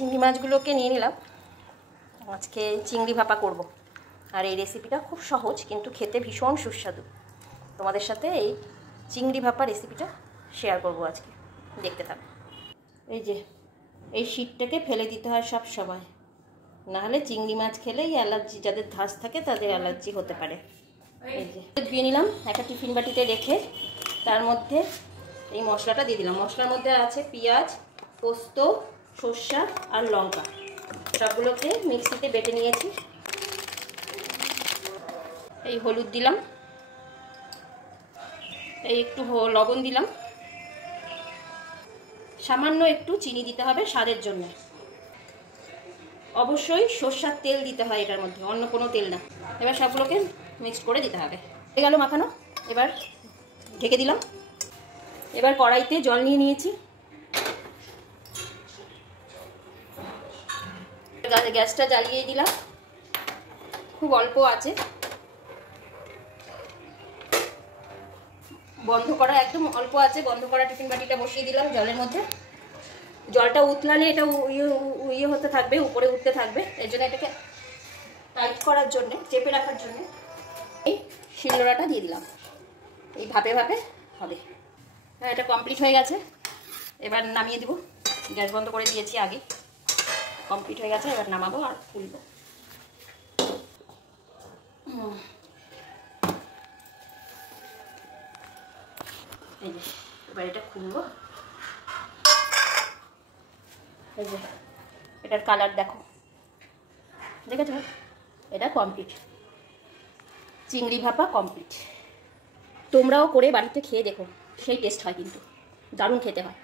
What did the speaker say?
চিংড়ি মাছগুলোকে নিয়ে নিলাম। আজকে চিংড়ি ভাপা করব। আর এই রেসিপিটা খুব সহজ কিন্তু খেতে ভীষণ সুস্বাদু। তোমাদের সাথে এই চিংড়ি ভাপা রেসিপিটা শেয়ার করব আজকে, দেখতে থাকো। এই যে এই শীতটাকে ফেলে দিতে হয় সব সময়, নাহলে চিংড়ি মাছ খেলেই অ্যালার্জি, যাদের ধাস থাকে তাদের অ্যালার্জি হতে পারে। এই যে ধুয়ে নিলাম একটা টিফিন বাটিতে রেখে, তার মধ্যে এই মশলাটা দিয়ে দিলাম। মশলার মধ্যে আছে পেঁয়াজ, পোস্ত, সর্ষা আর লঙ্কা, সবগুলোকে মিক্সিতে বেটে নিয়েছি। এই হলুদ দিলাম, এই একটু লবণ দিলাম, সামান্য একটু চিনি দিতে হবে স্বাদের জন্য। অবশ্যই সর্ষার তেল দিতে হয় এটার মধ্যে, অন্য কোনো তেল না। এবার সবগুলোকে মিক্সড করে দিতে হবে। হয়ে গেল মাখানো, এবার ঢেকে দিলাম। এবার কড়াইতে জল নিয়ে নিয়েছি, গ্যাসটা জ্বালিয়ে দিলাম, খুব অল্প আছে, বন্ধ করা একদম অল্প আছে, বন্ধ করা টিফিন বাটিটা বসিয়ে দিলাম জলের মধ্যে। জলটা উতলালে এটা ইয়ে হতে থাকবে, উপরে উঠতে থাকবে, এর জন্য এটাকে টাইট করার জন্য, চেপে রাখার জন্য এই শিলনোড়াটা দিয়ে দিলাম। এই ভাপে ভাপে হবে। হ্যাঁ, এটা কমপ্লিট হয়ে গেছে, এবার নামিয়ে দিব। গ্যাস বন্ধ করে দিয়েছি আগে, কমপ্লিট হয়ে গেছে, এবার নামাবো আর খুলবো। এই যে এবার এটা খুলবো। এই যে এটার কালার দেখো, দেখেছো? এটা কমপ্লিট, চিংড়ি ভাপা কমপ্লিট। তোমরাও করে বাড়িতে খেয়ে দেখো, সেই টেস্ট হয়, কিন্তু দারুণ খেতে হয়।